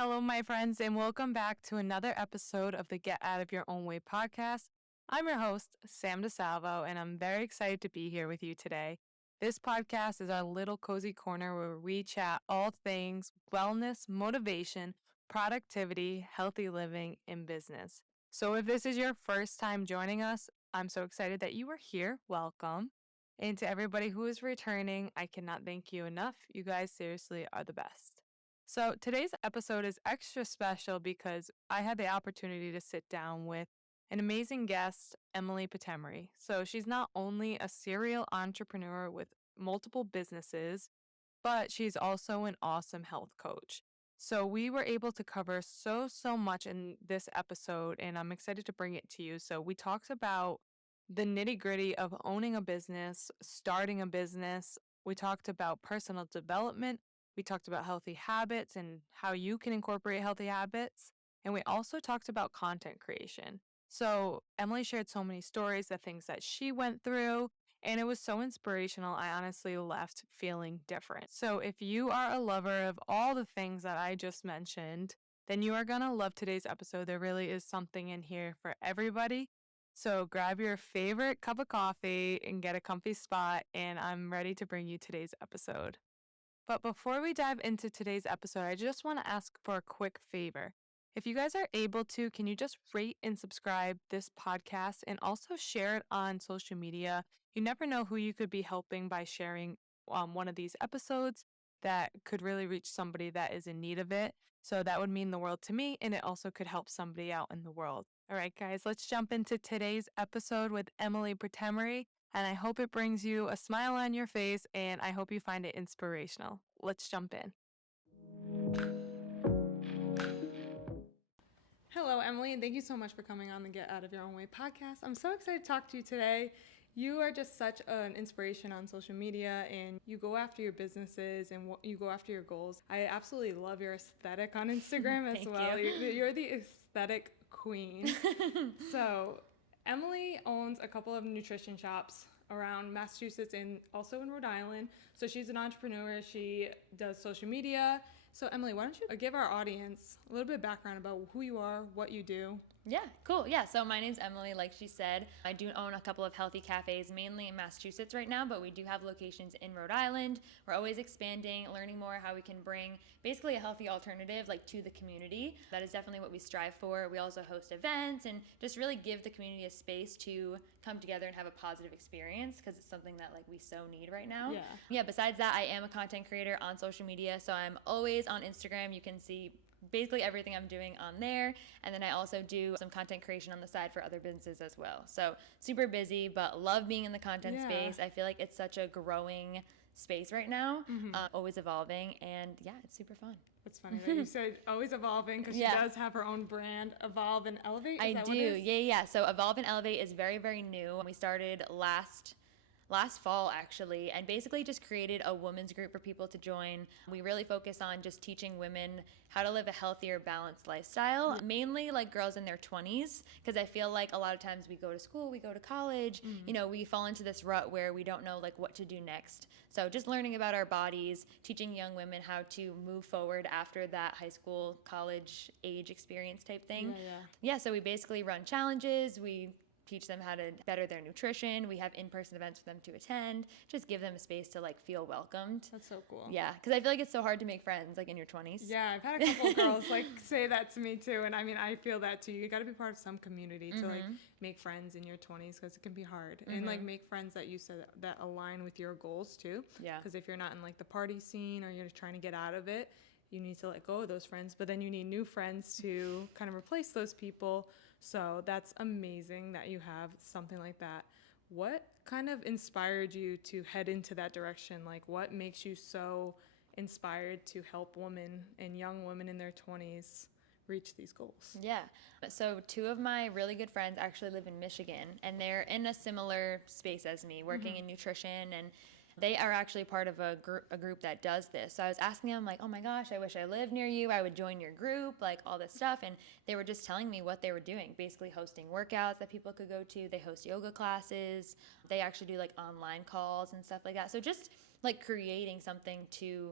Hello, my friends, and welcome back to another episode of the Get Out of Your Own Way podcast. I'm your host, Sam DeSalvo, and I'm very excited to be here with you today. This podcast is our little cozy corner where we chat all things wellness, motivation, productivity, healthy living, and business. So if this is your first time joining us, I'm so excited that you are here. Welcome. And to everybody who is returning, I cannot thank you enough. You guys seriously are the best. So today's episode is extra special because I had the opportunity to sit down with an amazing guest, Emily Potemeri. So she's not only a serial entrepreneur with multiple businesses, but she's also an awesome health coach. So we were able to cover so much in this episode, and I'm excited to bring it to you. So we talked about the nitty-gritty of owning a business, starting a business. We talked about personal development. We talked about healthy habits and how you can incorporate healthy habits. And we also talked about content creation. So Emily shared so many stories, the things that she went through, and it was so inspirational. I honestly left feeling different. So if you are a lover of all the things that I just mentioned, then you are going to love today's episode. There really is something in here for everybody. So grab your favorite cup of coffee and get a comfy spot, and I'm ready to bring you today's episode. But before we dive into today's episode, I just want to ask for a quick favor. If you guys are able to, can you just rate and subscribe this podcast and also share it on social media? You never know who you could be helping by sharing one of these episodes that could really reach somebody that is in need of it. So that would mean the world to me, and it also could help somebody out in the world. All right, guys, let's jump into today's episode with Emily Potemeri. And I hope it brings you a smile on your face, and I hope you find it inspirational. Let's jump in. Hello, Emily, and thank you so much for coming on the Get Out of Your Own Way podcast. I'm so excited to talk to you today. You are just such an inspiration on social media, and you go after your businesses and you go after your goals. I absolutely love your aesthetic on Instagram as well. You're the aesthetic queen. So Emily owns a couple of nutrition shops around Massachusetts and also in Rhode Island. So she's an entrepreneur. She does social media. So Emily, why don't you give our audience a little bit of background about who you are, what you do? Yeah, cool. Yeah, so my name's Emily, like she said. I do own a couple of healthy cafes, mainly in Massachusetts right now, but we do have locations in Rhode Island. We're always expanding, learning more how we can bring basically a healthy alternative to the community. That is definitely what we strive for. We also host events and just really give the community a space to come together and have a positive experience because it's something that we so need right now. Yeah, besides that, I am a content creator on social media, so I'm always on Instagram. You can see basically everything I'm doing on there. And then I also do some content creation on the side for other businesses as well. So super busy, but love being in the content space. I feel like it's such a growing space right now, always evolving. And yeah, it's super fun. It's funny that you said always evolving because she does have her own brand, Evolve and Elevate. I do. Yeah. So Evolve and Elevate is very, very new. We started last fall actually, and basically just created a women's group for people to join. We really focus on just teaching women how to live a healthier, balanced lifestyle, mainly girls in their 20s, because I feel like a lot of times we go to school, we go to college, we fall into this rut where we don't know what to do next. So just learning about our bodies, teaching young women how to move forward after that high school, college age experience type thing. Yeah, so we basically run challenges, we teach them how to better their nutrition. We have in-person events for them to attend. Just give them a space to feel welcomed. That's so cool. Yeah, because I feel like it's so hard to make friends in your 20s. Yeah, I've had a couple of girls say that to me too, and I mean I feel that too. You got to be part of some community to make friends in your 20s because it can be hard, and make friends that you said that align with your goals too. Yeah. Because if you're not in the party scene or you're trying to get out of it, you need to let go of those friends, but then you need new friends to kind of replace those people. So that's amazing that you have something like that. What kind of inspired you to head into that direction? What makes you so inspired to help women and young women in their 20s reach these goals? Yeah. So 2 of my really good friends actually live in Michigan, and they're in a similar space as me, working in nutrition, and they are actually part of a group that does this. So I was asking them oh my gosh, I wish I lived near you. I would join your group, all this stuff. And they were just telling me what they were doing, basically hosting workouts that people could go to. They host yoga classes. They actually do online calls and stuff like that. So just creating something to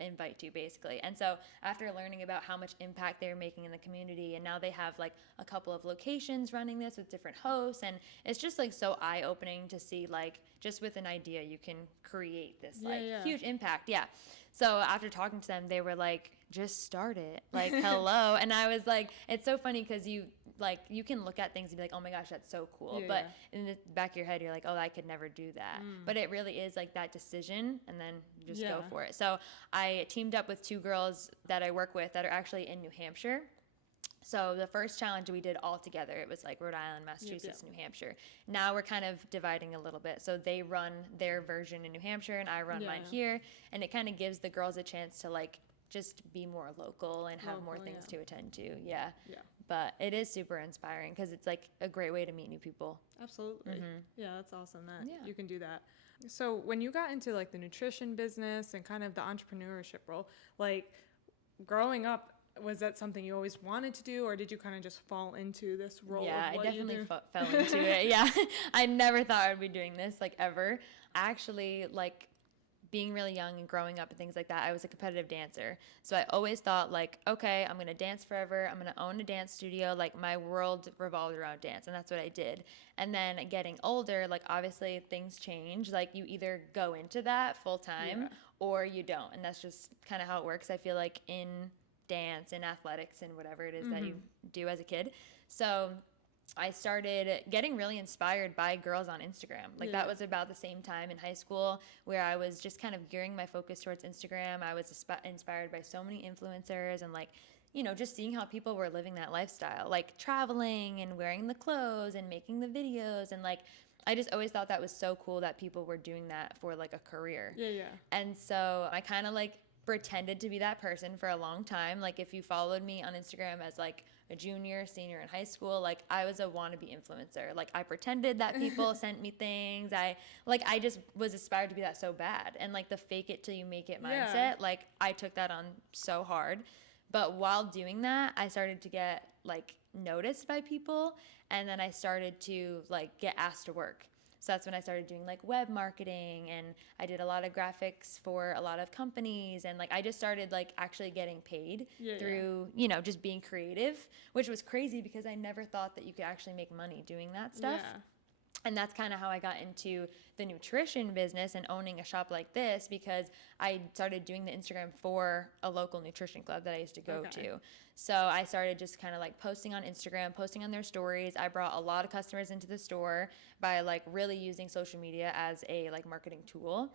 invite to, basically. And so after learning about how much impact they're making in the community, and now they have like a couple of locations running this with different hosts, and it's just like so eye-opening to see like just with an idea you can create this huge impact. Yeah. So after talking to them, they were like, just start it. Like, hello. And I was like, it's so funny because you can look at things and be like, oh my gosh, that's so cool. But in the back of your head, you're like, oh, I could never do that. But it really is like that decision, and then just go for it. So I teamed up with 2 girls that I work with that are actually in New Hampshire. So the first challenge we did all together, it was like Rhode Island, Massachusetts, New Hampshire. Now we're kind of dividing a little bit. So they run their version in New Hampshire and I run mine here. And it kind of gives the girls a chance to like just be more local and have more things to attend to. Yeah. But it is super inspiring because it's like a great way to meet new people. Absolutely. Yeah, that's awesome that you can do that. So when you got into like the nutrition business and kind of the entrepreneurship role, like growing up, was that something you always wanted to do, or did you kind of just fall into this role? Yeah, I definitely fell into it. Yeah, I never thought I'd be doing this like ever. Actually, like being really young and growing up and things like that, I was a competitive dancer. So I always thought like, okay, I'm going to dance forever. I'm going to own a dance studio. Like my world revolved around dance, and that's what I did. And then getting older, like obviously things change. Like you either go into that full time or you don't. And that's just kind of how it works. I feel like in dance and athletics and whatever it is that you do as a kid. So I started getting really inspired by girls on Instagram. Like that was about the same time in high school where I was just kind of gearing my focus towards Instagram. I was inspired by so many influencers and like, you know, just seeing how people were living that lifestyle, like traveling and wearing the clothes and making the videos. And like, I just always thought that was so cool that people were doing that for like a career. And so I kind of like pretended to be that person for a long time. Like if you followed me on Instagram as like a junior, senior in high school, like I was a wannabe influencer. Like I pretended that people sent me things. I just was inspired to be that so bad. And like the fake it till you make it mindset, like I took that on so hard. But while doing that, I started to get like noticed by people, and then I started to like get asked to work. So that's when I started doing like web marketing, and I did a lot of graphics for a lot of companies, and like I just started like actually getting paid through, you know, just being creative, which was crazy because I never thought that you could actually make money doing that stuff. And that's kind of how I got into the nutrition business and owning a shop like this, because I started doing the Instagram for a local nutrition club that I used to go to. So I started just kind of like posting on Instagram, posting on their stories. I brought a lot of customers into the store by like really using social media as a like marketing tool.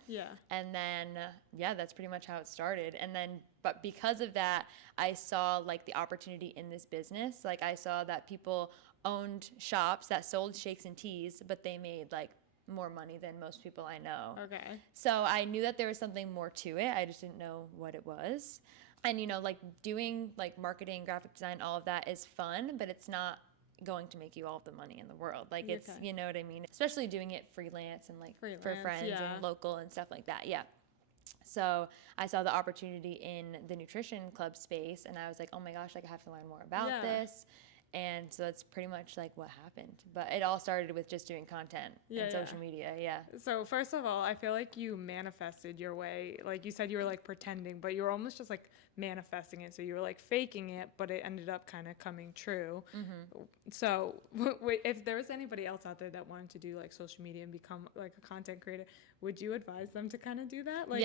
And then, that's pretty much how it started. And then, but because of that, I saw like the opportunity in this business. Like I saw that people owned shops that sold shakes and teas, but they made like more money than most people I know. So I knew that there was something more to it. I just didn't know what it was. And, you know, like doing like marketing, graphic design, all of that is fun, but it's not going to make you all the money in the world. Like it's, you know what I mean? Especially doing it freelance and like for friends and local and stuff like that. So I saw the opportunity in the nutrition club space, and I was like, oh my gosh, like I have to learn more about this. And so that's pretty much like what happened. But it all started with just doing content and social media. So first of all, I feel like you manifested your way. Like you said, you were like pretending, but you were almost just like manifesting it. So you were like faking it, but it ended up kind of coming true. So if there was anybody else out there that wanted to do like social media and become like a content creator, would you advise them to kind of do that? Like,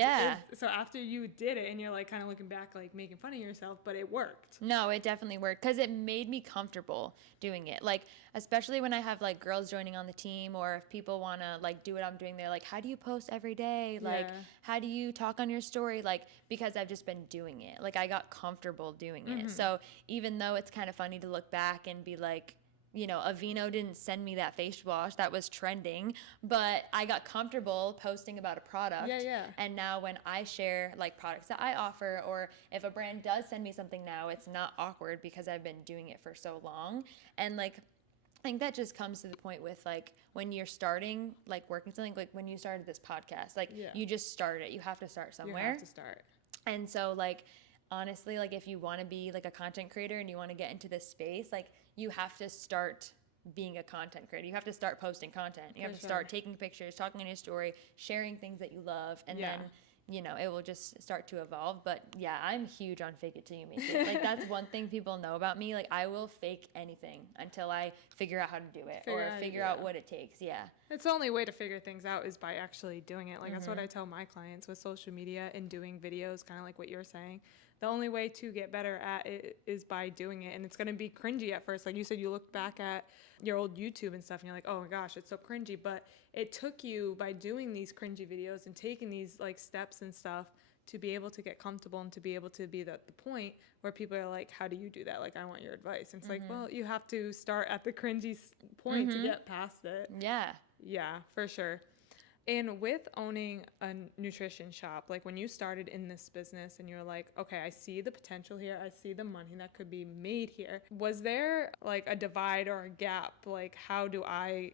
so after you did it and you're like kind of looking back, like making fun of yourself, but it worked. No, it definitely worked because it made me comfortable doing it. Like, especially when I have like girls joining on the team, or if people want to like do what I'm doing, they're like, how do you post every day? Like, how do you talk on your story? Like, because I've just been doing it. Like I got comfortable doing it. So even though it's kind of funny to look back and be like, you know, Aveeno didn't send me that face wash that was trending, but I got comfortable posting about a product. And now when I share like products that I offer, or if a brand does send me something now, it's not awkward because I've been doing it for so long. And like, I think that just comes to the point with like when you're starting like working something, like when you started this podcast, like you just started it. You have to start somewhere. You have to start. And so like, honestly, like if you want to be like a content creator and you want to get into this space, like you have to start being a content creator. You have to start posting content. You have to start taking pictures, talking in your story, sharing things that you love. And then it will just start to evolve. But yeah, I'm huge on fake it till you make it. Like, that's one thing people know about me. Like, I will fake anything until I figure out how to do it or figure out what it takes. Yeah. It's the only way to figure things out is by actually doing it. Like, that's what I tell my clients with social media and doing videos, kind of like what you're saying. The only way to get better at it is by doing it. And it's going to be cringy at first. Like you said, you look back at your old YouTube and stuff and you're like, oh my gosh, it's so cringy. But it took you, by doing these cringy videos and taking these like steps and stuff, to be able to get comfortable and to be able to be at the point where people are like, how do you do that? Like, I want your advice. And it's like, well, you have to start at the cringy point to get past it. Yeah. Yeah, for sure. And with owning a nutrition shop, like when you started in this business and you're like, okay, I see the potential here, I see the money that could be made here, was there like a divide or a gap? Like, how do I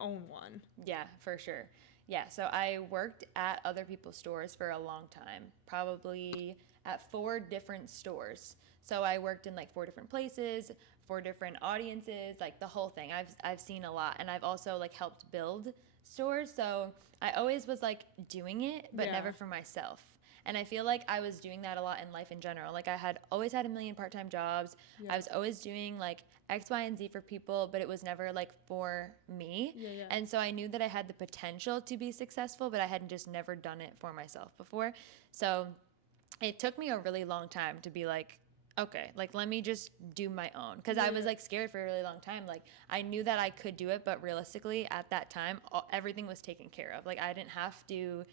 own one? Yeah, for sure. Yeah, so I worked at other people's stores for a long time, probably at 4 different stores. So I worked in like 4 different places, 4 different audiences, like the whole thing. I've seen a lot, and I've also like helped build stores. So I always was like doing it, but never for myself. And I feel like I was doing that a lot in life in general. Like, I had always had a million part-time jobs. I was always doing like X, Y, and Z for people, but it was never like for me. And so I knew that I had the potential to be successful, but I hadn't just never done it for myself before. So it took me a really long time to be like, okay, like, let me just do my own. Because I was like scared for a really long time. Like, I knew that I could do it, but realistically at that time, everything was taken care of. Like, I didn't have to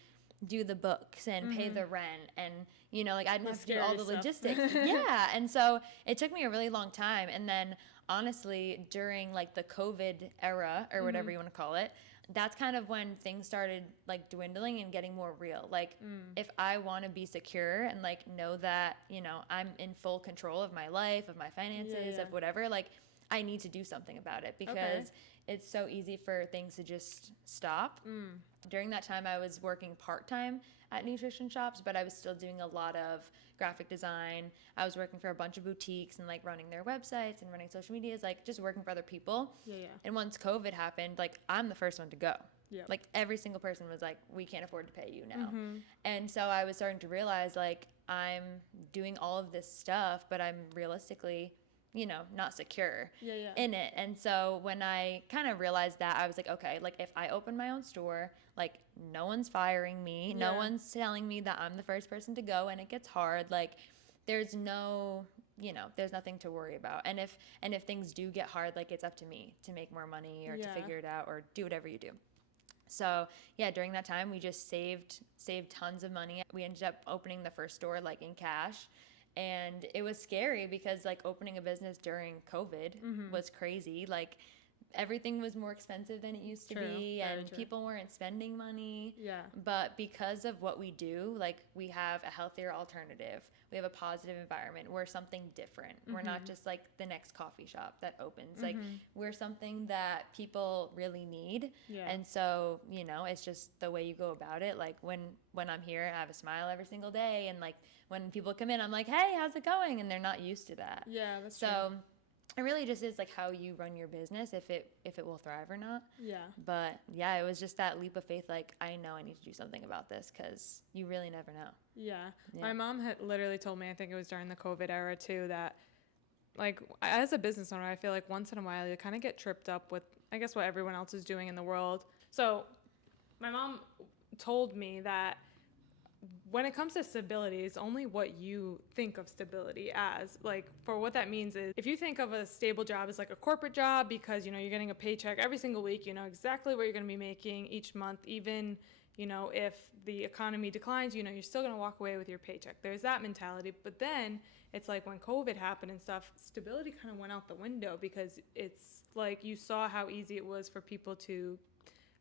do the books and pay the rent, and like, I didn't have to do all the logistics. Yeah. And so it took me a really long time. And then honestly, during like the COVID era or whatever you want to call it, that's kind of when things started like dwindling and getting more real. Like, if I want to be secure and like know that, I'm in full control of my life, of my finances, of whatever, like, I need to do something about it, because it's so easy for things to just stop. During that time, I was working part-time at nutrition shops, but I was still doing a lot of graphic design. I was working for a bunch of boutiques and like running their websites and running social medias, like just working for other people. And once COVID happened, like, I'm the first one to go. Like, every single person was like, we can't afford to pay you now. And so I was starting to realize, like, I'm doing all of this stuff, but I'm realistically, not secure in it. And so when I kind of realized that, I was like, okay, like, if I open my own store, like, no one's firing me. No one's telling me that I'm the first person to go and it gets hard. Like, there's no, there's nothing to worry about. And if things do get hard, like, it's up to me to make more money or to figure it out or do whatever you do. So yeah, during that time, we just saved tons of money. We ended up opening the first store like in cash. And it was scary because like opening a business during COVID was crazy. Like, everything was more expensive than it used to be, and people weren't spending money. But because of what we do, like, we have a healthier alternative. We have a positive environment. We're something different. We're not just like the next coffee shop that opens. Like, we're something that people really need. And so, it's just the way you go about it. Like, when I'm here, I have a smile every single day, and like, when people come in, I'm like, hey, how's it going? And they're not used to that. That's true. So it really just is like how you run your business, if it will thrive or not. But yeah, it was just that leap of faith. Like, I know I need to do something about this, because you really never know. My mom had literally told me, I think it was during the COVID era too, that like, as a business owner, I feel like once in a while you kind of get tripped up with, I guess, what everyone else is doing in the world. So my mom told me that when it comes to stability, it's only what you think of stability as. Like, for what that means is, if you think of a stable job as like a corporate job, because, you're getting a paycheck every single week, you know exactly what you're going to be making each month, even, if the economy declines, you're still going to walk away with your paycheck. There's that mentality. But then it's like when COVID happened and stuff, stability kind of went out the window, because it's like you saw how easy it was for people to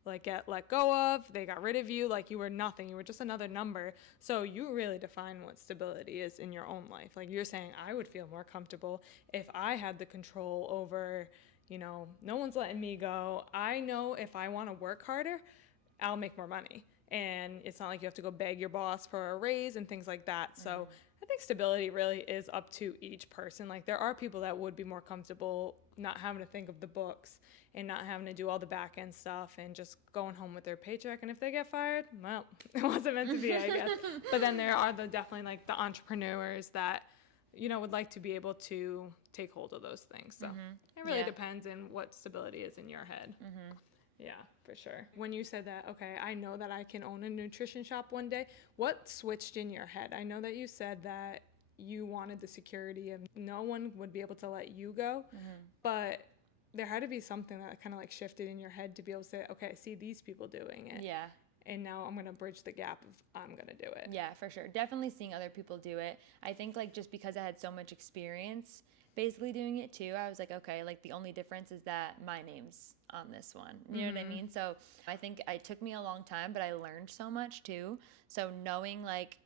like get let go of. They got rid of you. Like, you were nothing. You were just another number. So you really define what stability is in your own life. Like, you're saying, I would feel more comfortable if I had the control over, no one's letting me go. I know if I want to work harder, I'll make more money. And it's not like you have to go beg your boss for a raise and things like that. So I think stability really is up to each person. Like there are people that would be more comfortable not having to think of the books and not having to do all the back end stuff and just going home with their paycheck. And if they get fired, well, it wasn't meant to be, I guess. But then there are definitely like the entrepreneurs that, would like to be able to take hold of those things. So it really depends on what stability is in your head. Yeah, for sure. When you said that, okay, I know that I can own a nutrition shop one day, what switched in your head? I know that you said that you wanted the security of no one would be able to let you go, but there had to be something that kind of like shifted in your head to be able to say, okay, I see these people doing it. Yeah. And now I'm going to bridge the gap of I'm going to do it. Yeah, for sure. Definitely seeing other people do it. I think like just because I had so much experience basically doing it too, I was like, okay, like the only difference is that my name's on this one. You know what I mean? So I think it took me a long time, but I learned so much too. So knowing like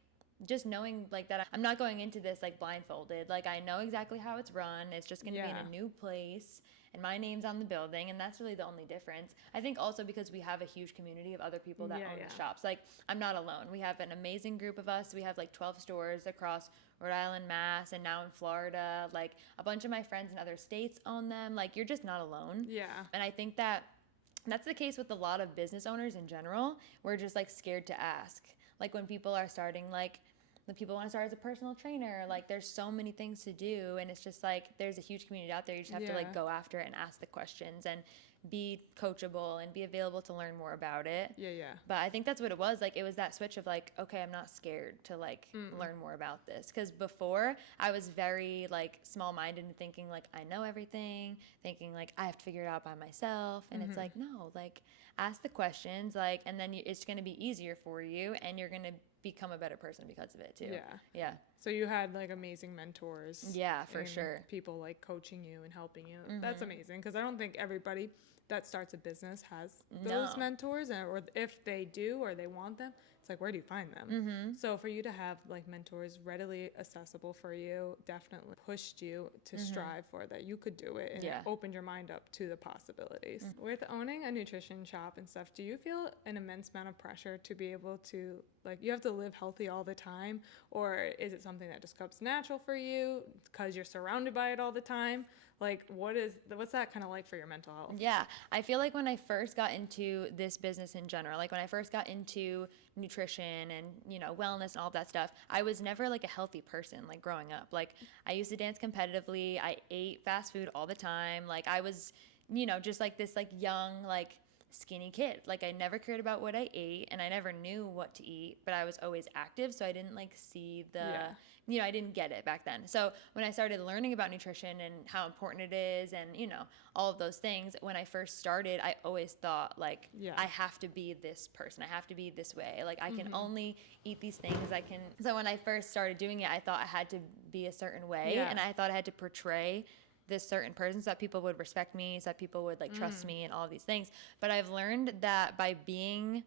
that I'm not going into this like blindfolded. Like I know exactly how it's run. It's just going to be in a new place and my name's on the building, and that's really the only difference. I think also because we have a huge community of other people that own the shops. Like I'm not alone. We have an amazing group of us. We have like 12 stores across Rhode Island, Mass, and now in Florida. Like a bunch of my friends in other states own them. Like you're just not alone. Yeah. And I think that's the case with a lot of business owners in general. We're just like scared to ask. Like when people are starting, like the people want to start as a personal trainer, like there's so many things to do, and it's just like there's a huge community out there. You just have to like go after it and ask the questions and be coachable and be available to learn more about it. But I think that's what it was. Like it was that switch of like, okay, I'm not scared to like learn more about this, because before I was very like small-minded and thinking like I know everything, thinking like I have to figure it out by myself, and it's like no, like ask the questions, like, and then it's going to be easier for you, and you're going to become a better person because of it too. Yeah. So you had like amazing mentors. Yeah, for sure. People like coaching you and helping you. That's amazing, because I don't think everybody that starts a business has those mentors, or if they do or they want them, it's like, where do you find them? So for you to have like mentors readily accessible for you definitely pushed you to strive for that you could do it, and it opened your mind up to the possibilities. With owning a nutrition shop and stuff, do you feel an immense amount of pressure to be able to, like, you have to live healthy all the time, or is it something that just comes natural for you because you're surrounded by it all the time? Like, what's that kind of like for your mental health? Yeah, I feel like when I first got into this business in general, like when I first got into nutrition and, wellness and all that stuff, I was never like a healthy person, like growing up. Like I used to dance competitively. I ate fast food all the time. Like I was, just like this like young, like skinny kid. Like I never cared about what I ate, and I never knew what to eat, but I was always active. So I didn't like see I didn't get it back then. So when I started learning about nutrition and how important it is and, all of those things, when I first started, I always thought like, I have to be this person. I have to be this way. Like I can only eat these things. So when I first started doing it, I thought I had to be a certain way, and I thought I had to portray this certain person so that people would respect me, so that people would like trust me and all of these things. But I've learned that by being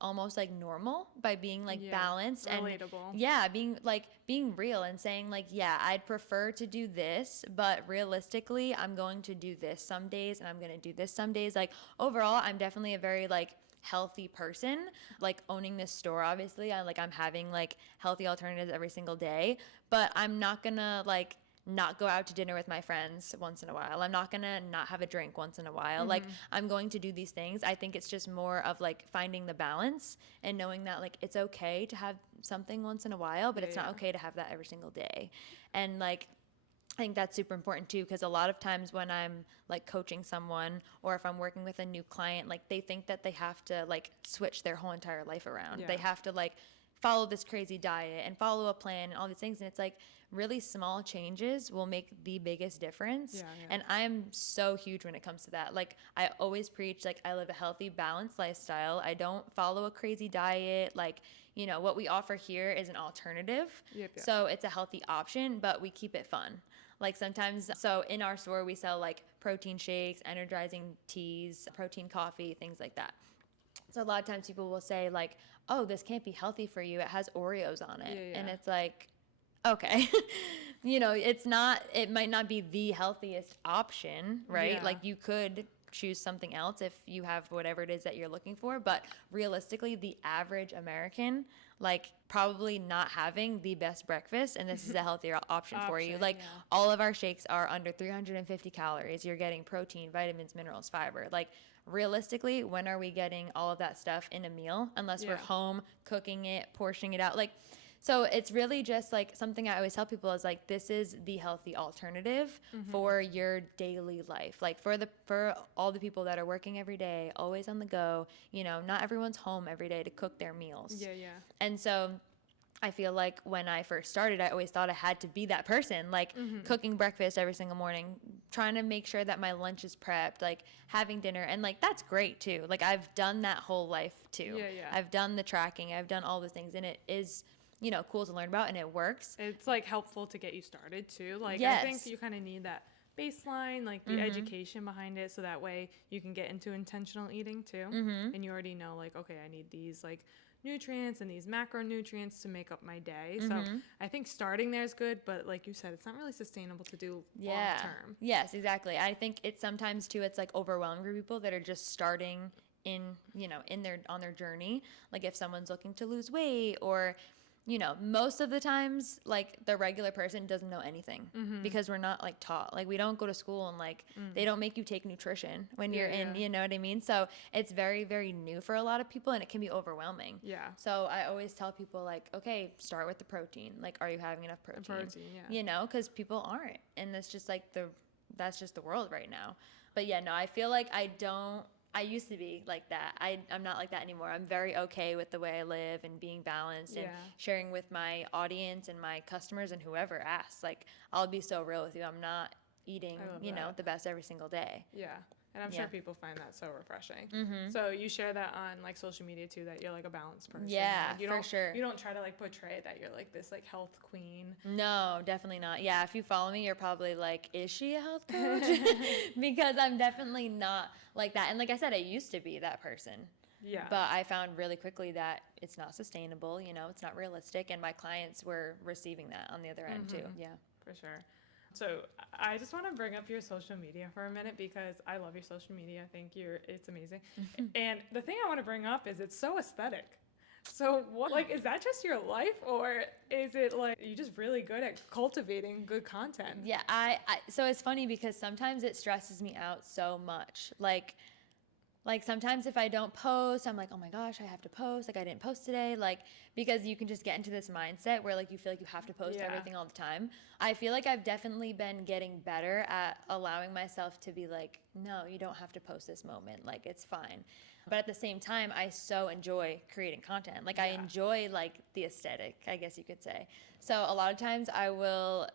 almost like normal, by being like balanced and relatable, being real and saying like, I'd prefer to do this, but realistically I'm going to do this some days and I'm going to do this some days. Like overall, I'm definitely a very like healthy person. Like owning this store, obviously I'm having like healthy alternatives every single day, but I'm not gonna like not go out to dinner with my friends once in a while. I'm not gonna not have a drink once in a while. Like I'm going to do these things. I think it's just more of like finding the balance and knowing that like it's okay to have something once in a while, but it's not okay to have that every single day. And like I think that's super important too, because a lot of times when I'm like coaching someone or if I'm working with a new client, like they think that they have to like switch their whole entire life around. They have to like follow this crazy diet and follow a plan and all these things. And it's like really small changes will make the biggest difference. And I'm so huge when it comes to that. Like I always preach, like I live a healthy, balanced lifestyle. I don't follow a crazy diet. Like, what we offer here is an alternative. So it's a healthy option, but we keep it fun. Like sometimes, so in our store, we sell like protein shakes, energizing teas, protein coffee, things like that. So a lot of times people will say like, oh, this can't be healthy for you. It has Oreos on it. And it's like, okay, it might not be the healthiest option, right? Like you could choose something else if you have whatever it is that you're looking for. But realistically, the average American, like, probably not having the best breakfast, and this is a healthier option for you. Like, all of our shakes are under 350 calories. You're getting protein, vitamins, minerals, fiber. Like, realistically, when are we getting all of that stuff in a meal unless we're home cooking it, portioning it out? Like, so it's really just like something I always tell people is like, this is the healthy alternative for your daily life. Like for all the people that are working every day, always on the go, you know, not everyone's home every day to cook their meals. Yeah. And so I feel like when I first started, I always thought I had to be that person, like cooking breakfast every single morning, trying to make sure that my lunch is prepped, like having dinner. And like, that's great too. Like, I've done that whole life too. Yeah. I've done the tracking. I've done all those things, and it is, you know, cool to learn about, and it works. It's like helpful to get you started too. Like, Yes. I think you kind of need that baseline, like the education behind it, so that way you can get into intentional eating too. And you already know, like, okay, I need these like nutrients and these macronutrients to make up my day. So I think starting there is good, but like you said, it's not really sustainable to do long term. Yes, exactly. I think it's sometimes too, it's like overwhelming for people that are just starting in, you know, on their journey. Like, if someone's looking to lose weight, or, you know, most of the times, like, the regular person doesn't know anything because we're not like taught. Like, we don't go to school, and like they don't make you take nutrition when you're in, you know what I mean? So it's very, very new for a lot of people, and it can be overwhelming. Yeah. So I always tell people, like, okay, start with the protein. Like, are you having enough protein? You know, because people aren't, and that's just like that's just the world right now. But yeah, no, I feel like I used to be like that. I'm not like that anymore. I'm very okay with the way I live and being balanced and sharing with my audience and my customers and whoever asks. Like, I'll be so real with you. I'm not eating, you know, the best every single day. Yeah. And I'm sure people find that so refreshing. So you share that on like social media too, that you're like a balanced person. Yeah, like, for sure. You don't try to like portray that you're like this like health queen. No, definitely not. Yeah, if you follow me, you're probably like, is she a health coach? Because I'm definitely not like that. And like I said, I used to be that person. Yeah. But I found really quickly that it's not sustainable, you know, it's not realistic. And my clients were receiving that on the other end too. Yeah. For sure. So I just want to bring up your social media for a minute, because I love your social media. I think it's amazing. And the thing I want to bring up is it's so aesthetic. So what, like, is that just your life, or is it like you're just really good at cultivating good content? Yeah, so it's funny because sometimes it stresses me out so much. Like sometimes if I don't post, I'm like, oh my gosh, I have to post. Like, I didn't post today. Like, because you can just get into this mindset where like you feel like you have to post everything all the time. I feel like I've definitely been getting better at allowing myself to be like, no, you don't have to post this moment. Like, it's fine. But at the same time, I so enjoy creating content. Like, I enjoy like the aesthetic, I guess you could say. So a lot of times I will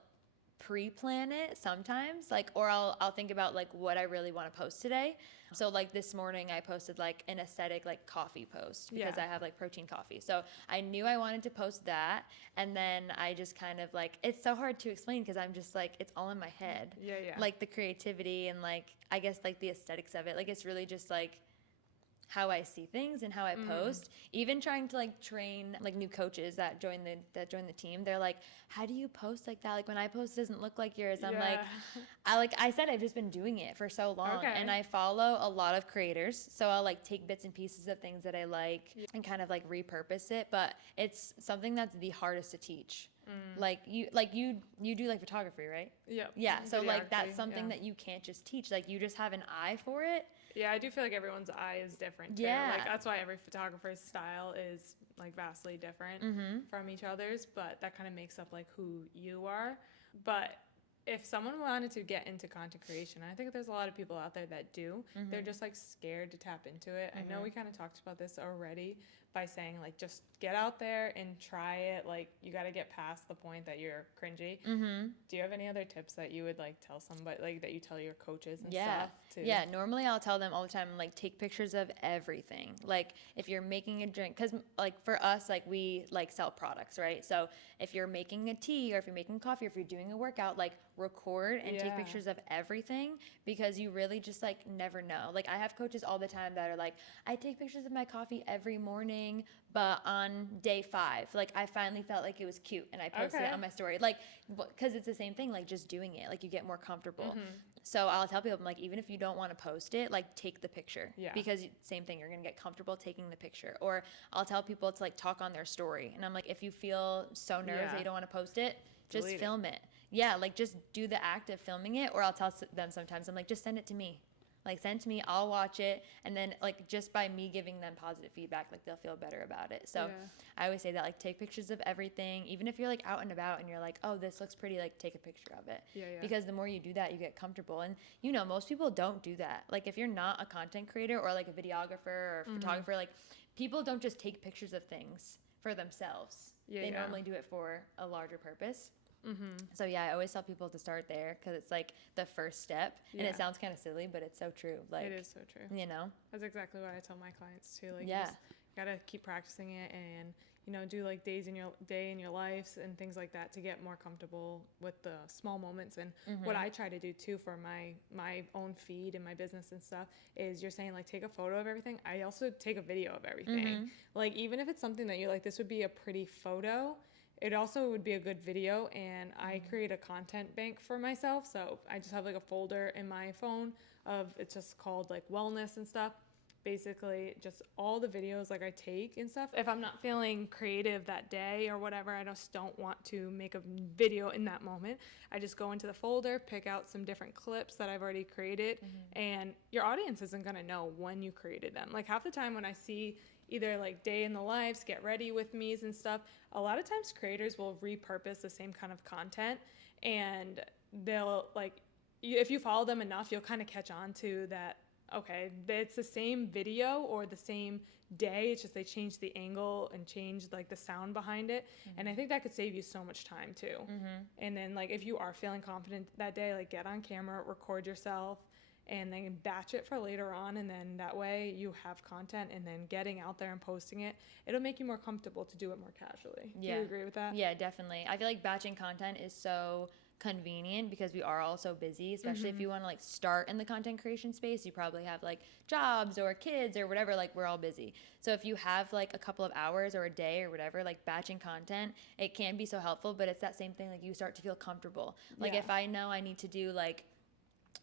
pre-plan it sometimes, like, or I'll think about like what I really want to post today. So like this morning I posted like an aesthetic like coffee post because I have like protein coffee. So I knew I wanted to post that, and then I just kind of like, it's so hard to explain because I'm just like, it's all in my head. Like the creativity and like, I guess like the aesthetics of it. Like, it's really just like how I see things and how I post. Even trying to like train like new coaches that join the team, they're like, how do you post like that? Like, when I post, it doesn't look like yours. I'm like, I said, I've just been doing it for so long, and I follow a lot of creators, so I'll like take bits and pieces of things that I like and kind of like repurpose it. But it's something that's the hardest to teach. Like you do like photography, right? Yeah. So like that's something that you can't just teach. Like, you just have an eye for it. Yeah, I do feel like everyone's eye is different too. Yeah. Like, that's why every photographer's style is like vastly different from each other's, but that kind of makes up like who you are. But if someone wanted to get into content creation, I think there's a lot of people out there that do, they're just like scared to tap into it. I know we kind of talked about this already by saying like, just get out there and try it. Like, you got to get past the point that you're cringy. Do you have any other tips that you would like tell somebody, like that you tell your coaches and stuff too? Yeah, normally I'll tell them all the time, like, take pictures of everything. Like, if you're making a drink, because like for us, like, we like sell products, right? So if you're making a tea, or if you're making coffee, or if you're doing a workout, like, record and take pictures of everything, because you really just like never know. Like I have coaches all the time that are like, I take pictures of my coffee every morning, but on day 5, like I finally felt like it was cute and I posted it on my story. Like, because it's the same thing, like just doing it, like you get more comfortable. So I'll tell people, I'm like, even if you don't want to post it, like take the picture, because same thing, you're going to get comfortable taking the picture. Or I'll tell people to like talk on their story. And I'm like, if you feel so nervous that you don't want to post it, just film it. Yeah, like just do the act of filming it. Or I'll tell them sometimes, I'm like, just send it to me. Like send it to me, I'll watch it, and then like just by me giving them positive feedback, like they'll feel better about it. So I always say that, like take pictures of everything, even if you're like out and about and you're like, oh, this looks pretty, like take a picture of it. Because the more you do that, you get comfortable. And you know, most people don't do that. Like if you're not a content creator or like a videographer or photographer, like people don't just take pictures of things for themselves. They normally do it for a larger purpose. So yeah, I always tell people to start there, because it's like the first step, and it sounds kind of silly, but it's so true. Like it is so true. You know, that's exactly what I tell my clients too. Like, you just gotta keep practicing it, and you know, do like days in your lives and things like that to get more comfortable with the small moments. And what I try to do too for my own feed and my business and stuff is, you're saying like take a photo of everything. I also take a video of everything. Like even if it's something that you're like, this would be a pretty photo, it also would be a good video. And I create a content bank for myself. So I just have like a folder in my phone of, it's just called like wellness and stuff. Basically just all the videos like I take and stuff. If I'm not feeling creative that day or whatever, I just don't want to make a video in that moment, I just go into the folder, pick out some different clips that I've already created. And your audience isn't going to know when you created them. Like half the time when I see either like day in the lives, get ready with me's and stuff, a lot of times creators will repurpose the same kind of content, and they'll like, if you follow them enough, you'll kind of catch on to that, okay, it's the same video or the same day, it's just they changed the angle and changed like the sound behind it. And I think that could save you so much time too. And then like if you are feeling confident that day, like get on camera, record yourself, and then batch it for later on, and then that way you have content, and then getting out there and posting it, it'll make you more comfortable to do it more casually. Do you agree with that? Yeah, definitely. I feel like batching content is so convenient because we are all so busy, especially if you want to like start in the content creation space. You probably have like jobs or kids or whatever, like we're all busy. So if you have like a couple of hours or a day or whatever, like batching content, it can be so helpful. But it's that same thing, like you start to feel comfortable. Like if I know I need to do like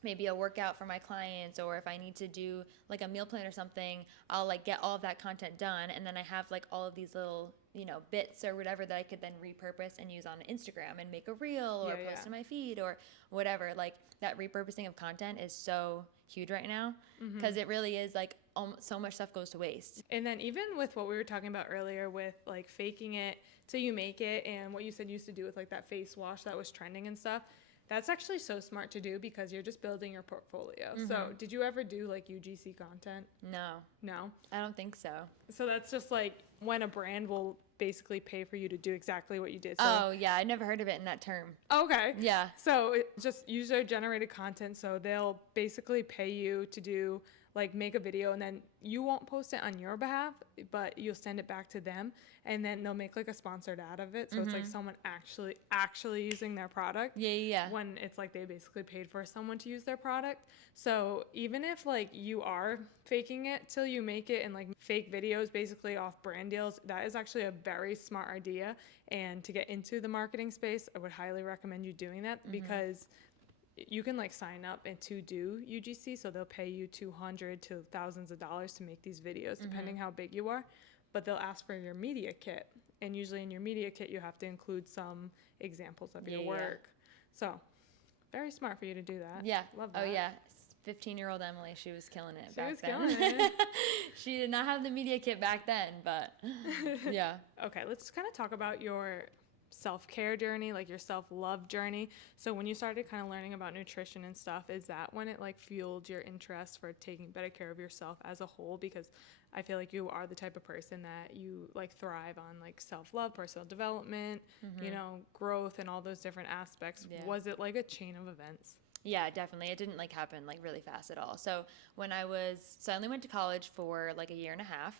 maybe a workout for my clients, or if I need to do like a meal plan or something, I'll like get all of that content done, and then I have like all of these little, you know, bits or whatever that I could then repurpose and use on Instagram and make a reel or post in my feed or whatever. Like that repurposing of content is so huge right now, because it really is like so much stuff goes to waste. And then even with what we were talking about earlier with like faking it till you make it, and what you said you used to do with like that face wash that was trending and stuff, that's actually so smart to do, because you're just building your portfolio. So did you ever do like UGC content? No? I don't think so. So that's just like when a brand will basically pay for you to do exactly what you did. So, oh, yeah. I never heard of it in that term. Okay. Yeah. So it's just user-generated content. So they'll basically pay you to do like make a video, and then you won't post it on your behalf, but you'll send it back to them, and then they'll make like a sponsored ad of it. So it's like someone actually using their product. Yeah. When it's like they basically paid for someone to use their product. So even if like you are faking it till you make it and like fake videos basically off brand deals, that is actually a very smart idea. And to get into the marketing space, I would highly recommend you doing that, because you can like sign up and to do UGC, so they'll pay you $200 to thousands of dollars to make these videos, depending how big you are. But they'll ask for your media kit, and usually in your media kit you have to include some examples of your work. So very smart for you to do that. Yeah. Love that. Oh yeah. 15-year-old Emily, she was killing it back then. She was killing it. She did not have the media kit back then, but yeah. Okay, let's kind of talk about your self-care journey, like your self-love journey. So when you started kind of learning about nutrition and stuff, is that when it like fueled your interest for taking better care of yourself as a whole? Because I feel like you are the type of person that you like thrive on like self-love, personal development, you know, growth, and all those different aspects. Was it like a chain of events? Yeah, definitely. It didn't like happen like really fast at all. So when I only went to college for like a year and a half,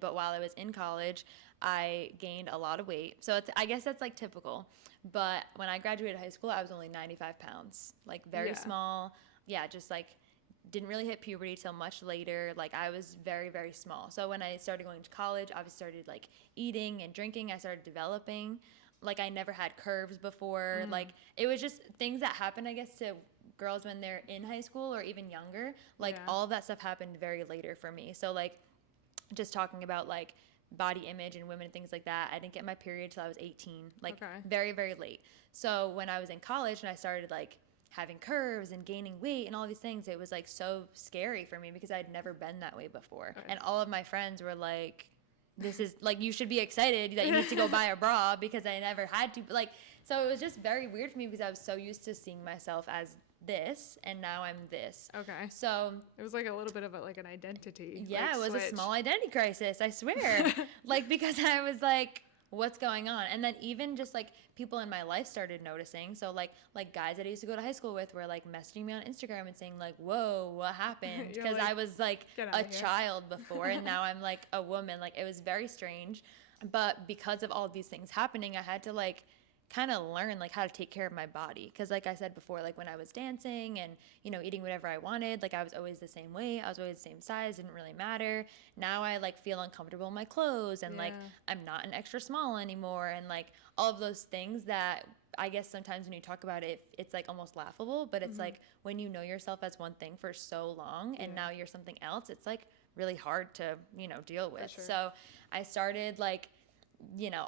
But while I was in college, I gained a lot of weight. So I guess that's like typical. But when I graduated high school, I was only 95 pounds, like very small. Yeah, just like didn't really hit puberty till much later. Like I was very, very small. So when I started going to college, I started like eating and drinking. I started developing. Like I never had curves before. Like it was just things that happen, I guess, to girls when they're in high school or even younger. Like all of that stuff happened very later for me. So like just talking about like body image and women and things like that, I didn't get my period till I was 18, like very, very late. So when I was in college and I started like having curves and gaining weight and all these things, it was like so scary for me because I'd never been that way before. And all of my friends were like, this is like, you should be excited that you need to go buy a bra, because I never had to. Like, so it was just very weird for me because I was so used to seeing myself as this, and now I'm this. Okay. So it was like a little bit of like an identity. Yeah, like, it was switch. a small identity crisis, I swear. Like, because I was like, what's going on? And then even just like people in my life started noticing. So like guys that I used to go to high school with were like messaging me on Instagram and saying like, whoa, what happened? Because like, I was like a child before and now I'm like a woman. Like it was very strange. But because of all these things happening, I had to like kind of learn like how to take care of my body, because like I said before, like when I was dancing and eating whatever I wanted, like I was always the same weight, I was always the same size, didn't really matter. Now I like feel uncomfortable in my clothes and like I'm not an extra small anymore, and like all of those things that I guess sometimes when you talk about it, it's like almost laughable, but it's like when you know yourself as one thing for so long and now you're something else, it's like really hard to deal with. So I started like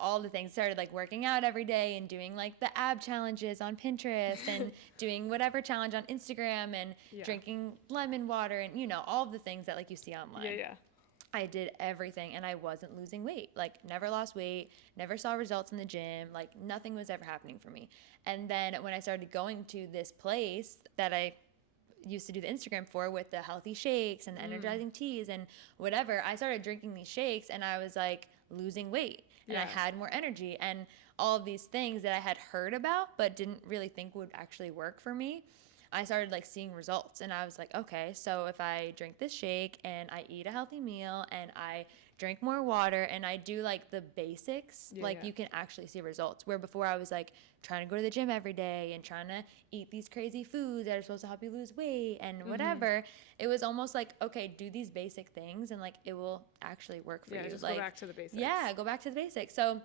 all the things, started like working out every day and doing like the ab challenges on Pinterest and doing whatever challenge on Instagram and drinking lemon water and all of the things that like you see online. I did everything and I wasn't losing weight. Like never lost weight, never saw results in the gym, like nothing was ever happening for me. And then when I started going to this place that I used to do the Instagram for with the healthy shakes and the energizing teas and whatever, I started drinking these shakes and I was like losing weight and I had more energy and all of these things that I had heard about but didn't really think would actually work for me. I started like seeing results and I was like, okay, so if I drink this shake and I eat a healthy meal and I drink more water and I do like the basics, you can actually see results. Where before I was like trying to go to the gym every day and trying to eat these crazy foods that are supposed to help you lose weight and whatever. It was almost like, okay, do these basic things and like it will actually work for you. Just like, go back to the basics. Yeah, go back to the basics. So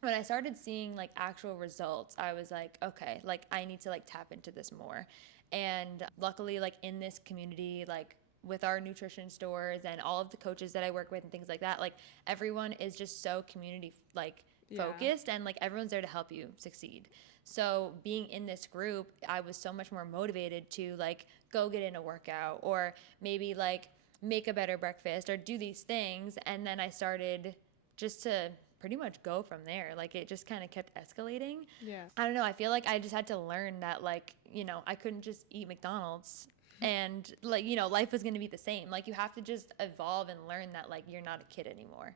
when I started seeing like actual results, I was like, okay, like I need to like tap into this more. And luckily, like in this community, like with our nutrition stores and all of the coaches that I work with and things like that, like everyone is just so community like focused and like everyone's there to help you succeed. So being in this group, I was so much more motivated to like go get in a workout or maybe like make a better breakfast or do these things. And then I started just to pretty much go from there. Like it just kind of kept escalating. I don't know. I feel like I just had to learn that like, I couldn't just eat McDonald's and like, life was going to be the same. Like you have to just evolve and learn that like you're not a kid anymore.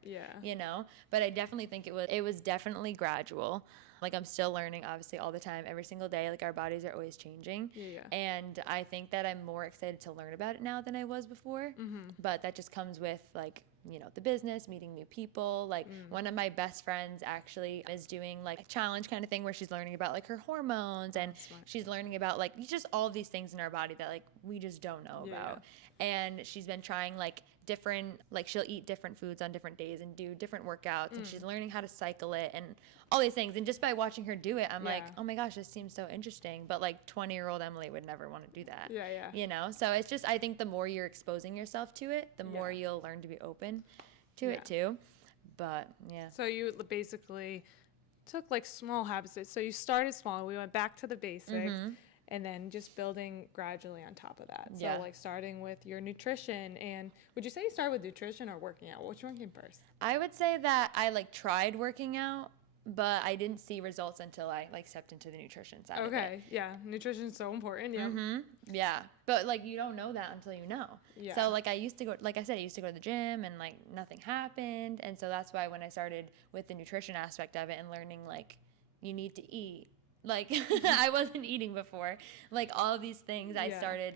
But I definitely think it was definitely gradual. Like I'm still learning obviously all the time, every single day. Like our bodies are always changing. And I think that I'm more excited to learn about it now than I was before. But that just comes with like, the business, meeting new people. Like one of my best friends actually is doing like a challenge kind of thing where she's learning about like her hormones and she's learning about like just all of these things in our body that like we just don't know about. And she's been trying like different, like she'll eat different foods on different days and do different workouts and she's learning how to cycle it and all these things. And just by watching her do it, I'm like, oh my gosh, this seems so interesting. But like 20-year-old Emily would never want to do that. So it's just, I think the more you're exposing yourself to it, the more you'll learn to be open to it too. But So you basically took like small habits. So you started small. We went back to the basics. And then just building gradually on top of that. So like starting with your nutrition. And would you say you started with nutrition or working out? Which one came first? I would say that I like tried working out, but I didn't see results until I like stepped into the nutrition side of it. Nutrition is so important. But like you don't know that until you know. So like I used to go, like I said, I used to go to the gym and like nothing happened. And so that's why when I started with the nutrition aspect of it and learning like you need to eat, like I wasn't eating before, like all of these things I started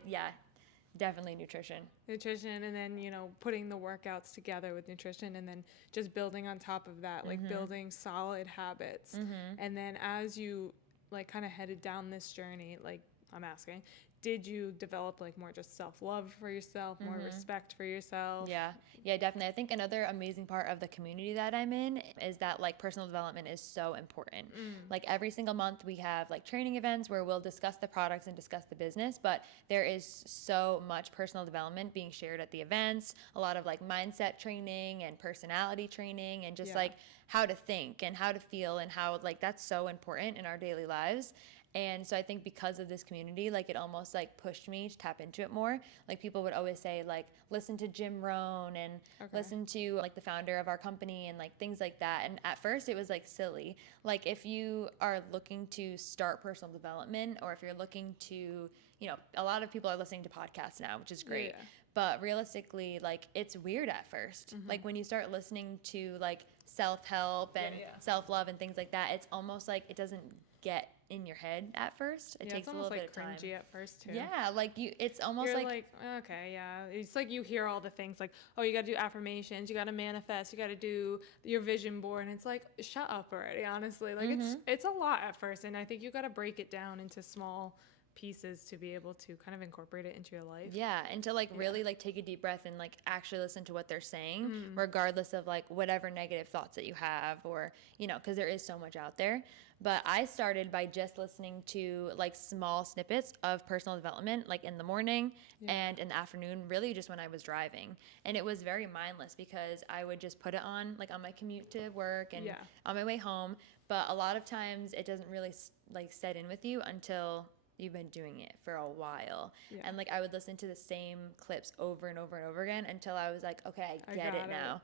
Definitely nutrition. And then, you know, putting the workouts together with nutrition, and then just building on top of that, like building solid habits. And then as you like kind of headed down this journey, like I'm asking, did you develop like more just self-love for yourself, more respect for yourself? Yeah, definitely. I think another amazing part of the community that I'm in is that like personal development is so important. Like every single month we have like training events where we'll discuss the products and discuss the business, but there is so much personal development being shared at the events, a lot of like mindset training and personality training and just like how to think and how to feel and how like that's so important in our daily lives. And so I think because of this community, like it almost like pushed me to tap into it more. Like people would always say like, listen to Jim Rohn and listen to like the founder of our company and like things like that. And at first it was like silly. Like if you are looking to start personal development or if you're looking to, you know, a lot of people are listening to podcasts now, which is great. Yeah. But realistically, like it's weird at first. Like when you start listening to like self-help and self-love and things like that, it's almost like it doesn't get in your head at first. It takes a little bit of time. It's almost like cringy at first too. Yeah, like it's almost you're like okay, yeah. It's like you hear all the things like, oh, you got to do affirmations, you got to manifest, you got to do your vision board, and it's like, shut up already. Honestly, like it's a lot at first, and I think you got to break it down into small pieces to be able to kind of incorporate it into your life. Yeah, and to like really like take a deep breath and like actually listen to what they're saying, regardless of like whatever negative thoughts that you have, or you know, because there is so much out there. But I started by just listening to like small snippets of personal development, like in the morning and in the afternoon, really just when I was driving. And it was very mindless because I would just put it on like on my commute to work and on my way home. But a lot of times it doesn't really like set in with you until you've been doing it for a while. And like I would listen to the same clips over and over and over again until I was like, okay, I get it now.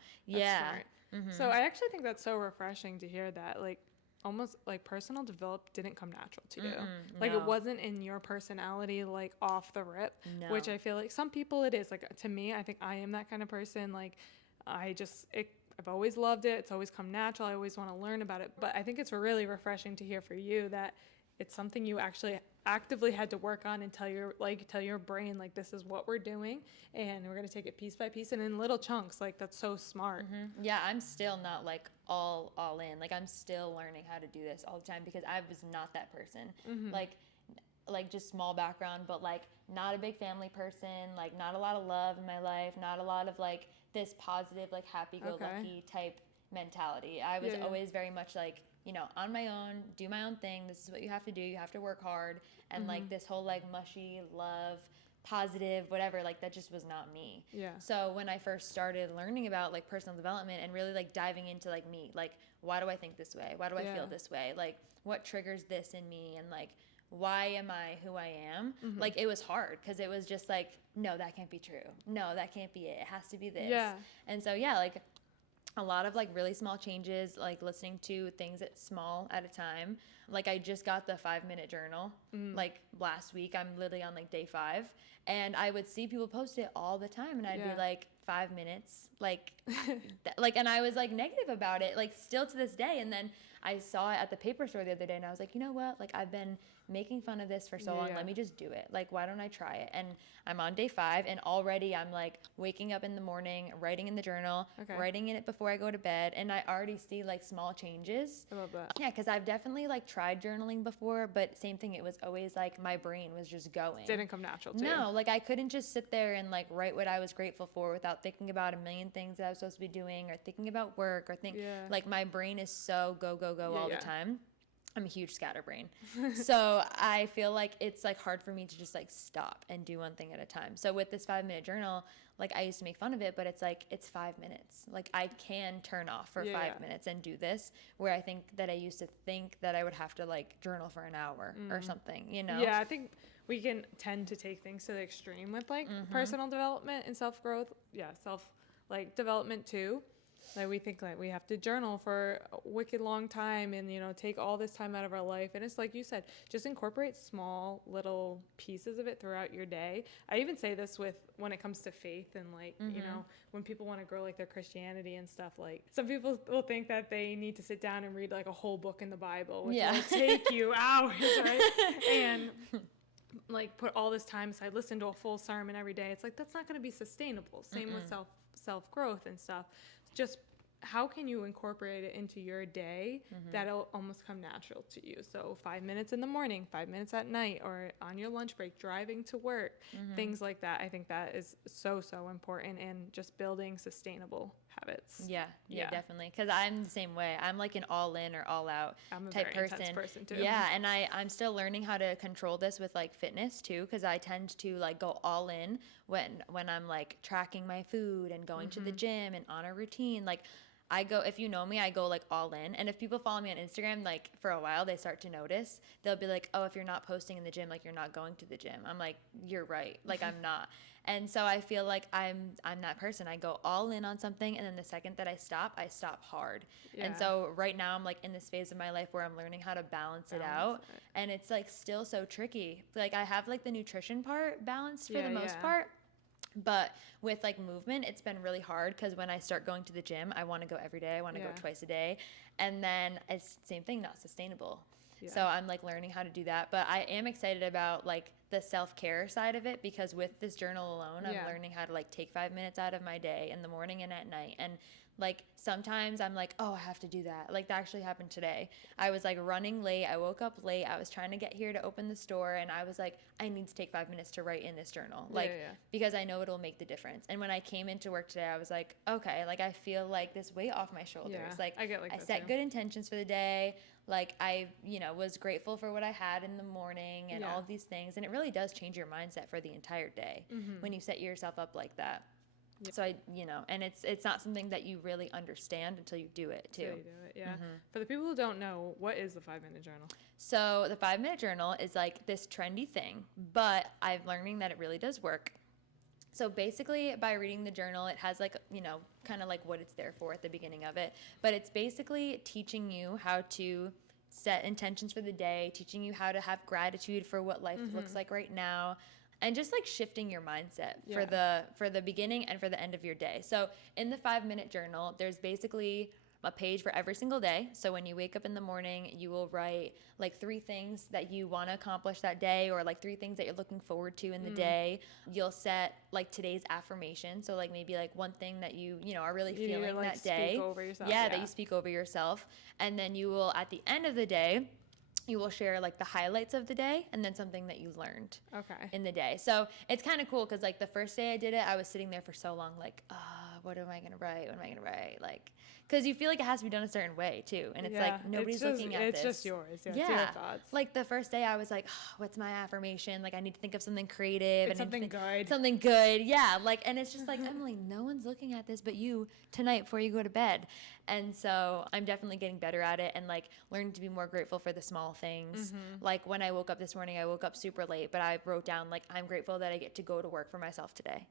So I actually think that's so refreshing to hear that, like almost like personal development didn't come natural to you. Like it wasn't in your personality, like off the rip, which I feel like some people it is. Like to me, I think I am that kind of person. Like I've always loved it. It's always come natural. I always want to learn about it. But I think it's really refreshing to hear for you that it's something you actually actively had to work on and tell your brain, like, this is what we're doing and we're going to take it piece by piece and in little chunks. Like, that's so smart. Yeah, I'm still not like all in. Like I'm still learning how to do this all the time because I was not that person. Like just small background, but like not a big family person, like not a lot of love in my life, not a lot of like this positive, like happy-go-lucky type mentality. I was always very much like, you know, on my own, do my own thing. This is what you have to do. You have to work hard. And like this whole like mushy love, positive, whatever, like that just was not me. So when I first started learning about like personal development and really like diving into like me, like why do I think this way? Why do I feel this way? Like what triggers this in me? And like why am I who I am? Like it was hard because it was just like, no, that can't be true. No, that can't be it. It has to be this. And so like a lot of like really small changes, like listening to things small at a time. Like I just got the 5-minute journal like last week. I'm literally on like day 5 and I would see people post it all the time and I'd be like 5 minutes like like, and I was like negative about it, like still to this day. And then I saw it at the paper store the other day and I was like, you know what? Like I've been making fun of this for so long. Let me just do it. Like, why don't I try it? And I'm on day 5 and already I'm like waking up in the morning, writing in the journal, writing in it before I go to bed. And I already see like small changes. I love that. Yeah. Cause I've definitely like tried journaling before, but same thing. It was always like my brain was just going. Didn't come natural to you. No, like I couldn't just sit there and like write what I was grateful for without thinking about a million things that I was supposed to be doing or thinking about work or like my brain is so go all the time. I'm a huge scatterbrain. So I feel like it's like hard for me to just like stop and do one thing at a time. So with this 5-minute journal, like I used to make fun of it, but it's like, it's 5 minutes. Like I can turn off for 5 minutes and do this, where I think that I used to think that I would have to like journal for an hour or something, you know? Yeah, I think we can tend to take things to the extreme with like personal development and self-growth. Yeah, like development too. Like we think like we have to journal for a wicked long time and, you know, take all this time out of our life. And it's like you said, just incorporate small little pieces of it throughout your day. I even say this when it comes to faith and like, you know, when people want to grow like their Christianity and stuff, like some people will think that they need to sit down and read like a whole book in the Bible, which will take you hours, right? And like put all this time aside, listen to a full sermon every day. It's like, that's not going to be sustainable. Same with self growth and stuff. Just how can you incorporate it into your day that'll almost come natural to you? So 5 minutes in the morning, 5 minutes at night, or on your lunch break, driving to work, things like that. I think that is so important, and just building sustainable habits. Yeah, definitely. Because I'm the same way. I'm like an all in or all out type person. Intense person too. Yeah, and I'm still learning how to control this with like fitness too, because I tend to like go all in when I'm like tracking my food and going to the gym and on a routine. Like I go, if you know me, I go like all in. And if people follow me on Instagram, like for a while, they start to notice. They'll be like, oh, if you're not posting in the gym, like you're not going to the gym. I'm like, you're right. Like I'm not. And so I feel like I'm that person. I go all in on something, and then the second that I stop hard. Yeah. And so right now I'm like in this phase of my life where I'm learning how to balance it out. And it's like still so tricky. Like I have like the nutrition part balanced for the most part. But with like movement, it's been really hard because when I start going to the gym, I want to go every day. I want to go twice a day. And then it's same thing, not sustainable. Yeah. So I'm like learning how to do that. But I am excited about like the self-care side of it, because with this journal alone, I'm learning how to like take 5 minutes out of my day in the morning and at night. And like sometimes I'm like, oh, I have to do that. Like that actually happened today. I was like running late. I woke up late. I was trying to get here to open the store. And I was like, I need to take 5 minutes to write in this journal. Like, because I know it'll make the difference. And when I came into work today, I was like, okay, like I feel like this weight off my shoulders. Yeah, like I set good intentions for the day. Like I, was grateful for what I had in the morning and all of these things. And it really does change your mindset for the entire day when you set yourself up like that. Yeah. So and it's not something that you really understand until you do it too. Until you do it, yeah. For the people who don't know, what is the 5 minute journal? So the 5 minute journal is like this trendy thing, but I'm learning that it really does work. So basically by reading the journal, it has like, kind of like what it's there for at the beginning of it, but it's basically teaching you how to set intentions for the day, teaching you how to have gratitude for what life looks like right now, and just like shifting your mindset for the beginning and for the end of your day. So in the 5 minute journal, there's basically a page for every single day. So when you wake up in the morning, you will write like 3 things that you want to accomplish that day, or like 3 things that you're looking forward to in the day. You'll set like today's affirmation. So like maybe like one thing that you are really feeling like that day. Speak over yourself. Yeah, that you speak over yourself. And then you will, at the end of the day, you will share like the highlights of the day and then something that you learned in the day. So it's kind of cool because like the first day I did it, I was sitting there for so long like, what am I going to write? What am I going to write? Like, because you feel like it has to be done a certain way too. And it's like, nobody's looking at this. It's just yours. Yeah. It's your thoughts. Like the first day I was like, what's my affirmation? Like I need to think of something creative. It's something good. Something good. Yeah. Like, and it's just like, Emily, no one's looking at this but you tonight before you go to bed. And so I'm definitely getting better at it and like learning to be more grateful for the small things. Like when I woke up this morning, I woke up super late, but I wrote down like, I'm grateful that I get to go to work for myself today.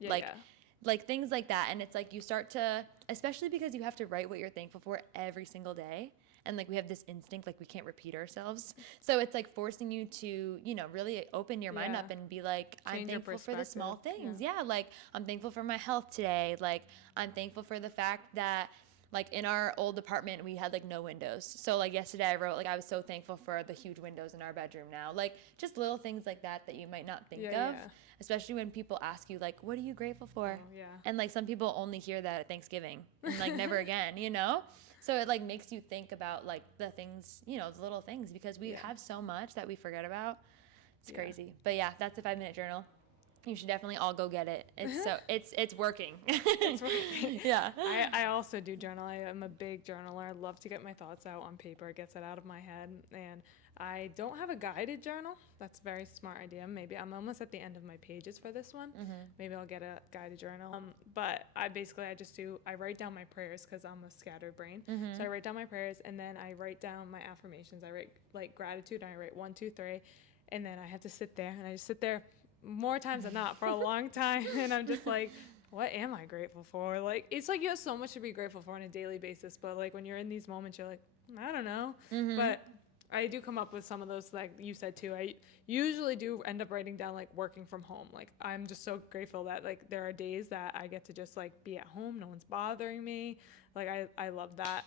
Like things like that. And it's like you start to, especially because you have to write what you're thankful for every single day. And like we have this instinct, like we can't repeat ourselves. So it's like forcing you to, really open your mind up and be like, I'm thankful for the small things. Yeah. Like I'm thankful for my health today. Like I'm thankful for the fact that like in our old apartment, we had like no windows. So like yesterday I wrote, like I was so thankful for the huge windows in our bedroom now. Like just little things like that you might not think of. Especially when people ask you like, what are you grateful for? And like some people only hear that at Thanksgiving and like never again, So it like makes you think about like the things, the little things, because we have so much that we forget about. It's crazy. But yeah, that's a 5 minute journal. You should definitely all go get it. It's so it's working. It's working. Yeah. I also do journal. I am a big journaler. I love to get my thoughts out on paper. It gets it out of my head. And I don't have a guided journal. That's a very smart idea. Maybe I'm almost at the end of my pages for this one. Maybe I'll get a guided journal. But I write down my prayers because I'm a scattered brain. So I write down my prayers and then I write down my affirmations. I write like gratitude and I write 1, 2, 3. And then I have to sit there and I just sit there more times than not for a long time. And I'm just like, what am I grateful for? Like, it's like you have so much to be grateful for on a daily basis. But like when you're in these moments, you're like, I don't know. But I do come up with some of those, like you said too. I usually do end up writing down like working from home. Like I'm just so grateful that like there are days that I get to just like be at home. No one's bothering me. Like I love that.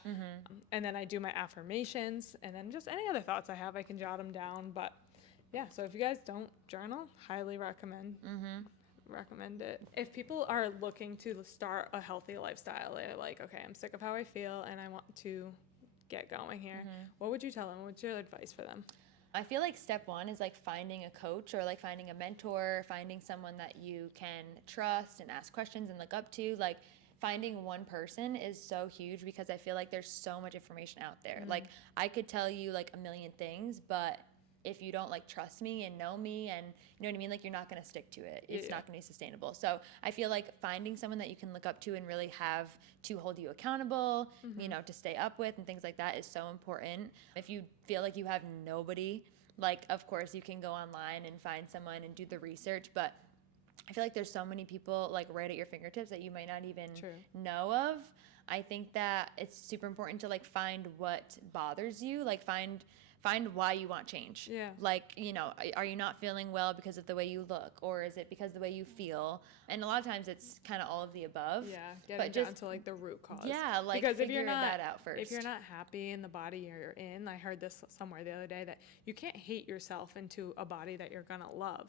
And then I do my affirmations, and then just any other thoughts I have, I can jot them down. But Yeah, so if you guys don't journal, highly recommend it. If people are looking to start a healthy lifestyle, they're like, okay, I'm sick of how I feel and I want to get going here. What would you tell them? What's your advice for them? I feel like step one is like finding a coach or like finding a mentor, finding someone that you can trust and ask questions and look up to. Like finding one person is so huge because I feel like there's so much information out there. Like I could tell you like a million things, but if you don't like trust me and know me and you know what I mean, like you're not going to stick to it. It's not going to be sustainable. So I feel like finding someone that you can look up to and really have to hold you accountable, you know, to stay up with and things like that is so important. If you feel like you have nobody, like of course you can go online and find someone and do the research, but I feel like there's so many people like right at your fingertips that you might not even know of. I think that it's super important to like find what bothers you, like find why you want change. Yeah. Like, you know, are you not feeling well because of the way you look, or is it because of the way you feel? And a lot of times it's kind of all of the above. Yeah, getting down to like the root cause. Yeah, like because figure that out first. If you're not happy in the body you're in, I heard this somewhere the other day that you can't hate yourself into a body that you're gonna love.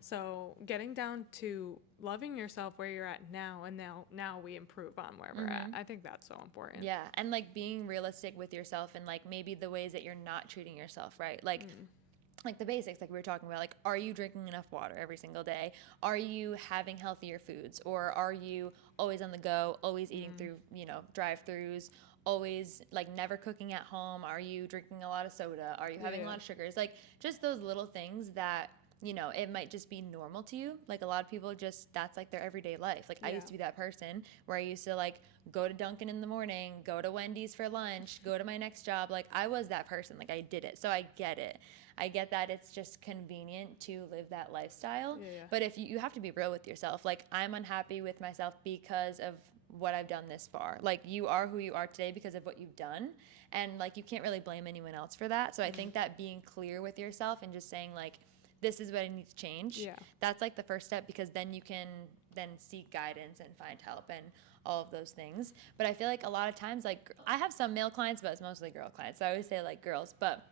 So getting down to loving yourself where you're at now, and now we improve on where we're at. I think that's so important. Yeah, and like being realistic with yourself and like maybe the ways that you're not treating yourself right. Like the basics, like we were talking about, like, are you drinking enough water every single day? Are you having healthier foods? Or are you always on the go, always eating through, you know, drive-thrus, always like never cooking at home? Are you drinking a lot of soda? Are you having a lot of sugars? Like just those little things that, you know, it might just be normal to you. Like a lot of people just, that's like their everyday life. Like I used to be that person where I used to like go to Dunkin' in the morning, go to Wendy's for lunch, go to my next job. Like I was that person. Like I did it. So I get it. I get that it's just convenient to live that lifestyle. But if you have to be real with yourself. Like I'm unhappy with myself because of what I've done this far. Like you are who you are today because of what you've done. And like you can't really blame anyone else for that. So I think that being clear with yourself and just saying like, this is what I need to change. That's like the first step, because then you can then seek guidance and find help and all of those things. But I feel like a lot of times, like I have some male clients, but it's mostly girl clients. So I always say like girls, but